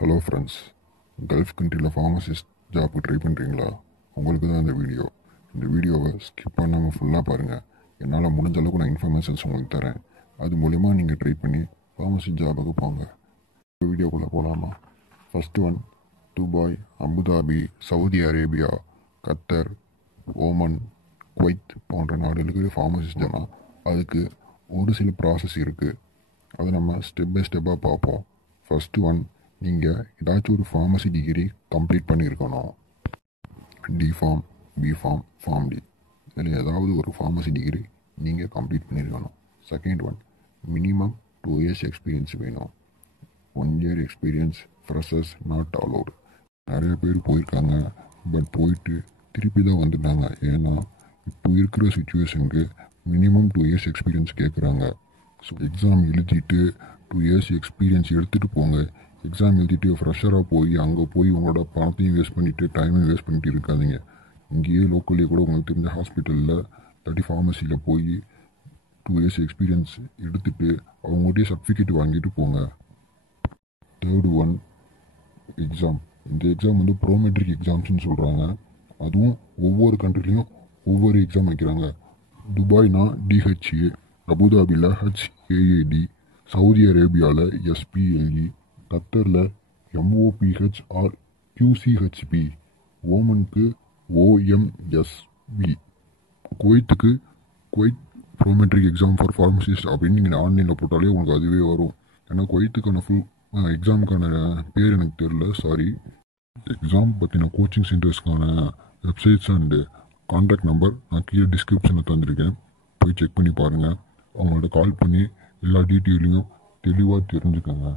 Hello friends, gulf கண்ட்ரியில் pharmacist ஜாப்புக்கு try பண்ணுறீங்களா? உங்களுக்கு தான் இந்த வீடியோவை ஸ்கிப் பண்ணாமல் ஃபுல்லாக பாருங்கள். என்னால் முடிஞ்ச அளவுக்கு நான் இன்ஃபர்மேஷன்ஸ் உங்களுக்கு தரேன். அது மூலிமா நீங்கள் ட்ரை பண்ணி ஃபார்மசிஸ்ட் ஜாபுக்கு போங்க. வீடியோக்குள்ளே போகலாமா? First one, Dubai, Abu Dhabi, Saudi Arabia, கத்தர், ஓமன், குவைத் போன்ற நாடுகளுக்கு ஃபார்மசிஸ்ட் தானா. அதுக்கு ஒரு சில ப்ராசஸ் இருக்குது. அதை நம்ம ஸ்டெப் பை ஸ்டெப்பாக பார்ப்போம். ஃபஸ்ட்டு ஒன், நீங்கள் ஏதாச்சும் ஒரு ஃபார்மசி டிகிரி கம்ப்ளீட் பண்ணியிருக்கணும். டிஃபார்ம், பிஃபார்ம், ஃபார்ம் டி, இதில் ஏதாவது ஒரு ஃபார்மசி டிகிரி நீங்கள் கம்ப்ளீட் பண்ணியிருக்கணும். Second one, minimum 2 years experience வேணும். 1 year experience freshers not allowed. நிறைய பேர் போயிருக்காங்க, பட் போயிட்டு திருப்பி தான் வந்துட்டாங்க. ஏன்னா இப்போ இருக்கிற சுச்சுவேஷனுக்கு மினிமம் 2 years எக்ஸ்பீரியன்ஸ் கேட்குறாங்க. ஸோ எக்ஸாம் எழுதிட்டு 2 years எக்ஸ்பீரியன்ஸ் எடுத்துகிட்டு போங்க. எக்ஸாம் எழுதிட்டு ஃப்ரெஷராக போய் அங்கே போய் உங்களோட பணத்தையும் வேஸ்ட் பண்ணிவிட்டு டைமையும் வேஸ்ட் பண்ணிட்டு இருக்காதிங்க. இங்கேயே லோக்கல்லே கூட உங்களுக்கு தெரிஞ்ச ஹாஸ்பிட்டலில் இல்லாட்டி ஃபார்மசியில் போய் 2 years எக்ஸ்பீரியன்ஸ் எடுத்துகிட்டு அவங்கள்டே சர்டிஃபிகேட் வாங்கிட்டு போங்க. Third one, exam. இந்த எக்ஸாம் வந்து ப்ரோமெட்ரிக் எக்ஸாம்ஸ்னு சொல்கிறாங்க. அதுவும் ஒவ்வொரு கண்ட்ரிலையும் ஒவ்வொரு எக்ஸாம் வைக்கிறாங்க. துபாய்னா டிஹெச்ஏ, அபுதாபியில் ஹெச்ஏஏடி, சவுதி அரேபியாவில் எஸ்பிஎல்இ, கத்தரில் எம்ஓபிஹெச் ஆர் கியூசிஹெச்பி, ஓமனுக்கு ஓஎம்எஸ்பி, குவைத்துக்கு Kuwait Prometric exam for pharmacist அப்படின்னு நீங்கள் ஆன்லைனில் போட்டாலே உங்களுக்கு அதுவே வரும். ஏன்னா குவைத்துக்கான ஃபுல் எக்ஸாமுக்கான பேர் எனக்கு தெரில, சாரி. எக்ஸாம் பற்றின கோச்சிங் சென்டர்ஸ்க்கான வெப்சைட்ஸ் அண்டு கான்டாக்ட் நம்பர் நான் கீழே டிஸ்கிரிப்ஷனில் தந்திருக்கேன். போய் செக் பண்ணி பாருங்கள். அவங்கள்ட்ட கால் பண்ணி எல்லா டீட்டெயிலையும் தெளிவாக தெரிஞ்சுக்கோங்க.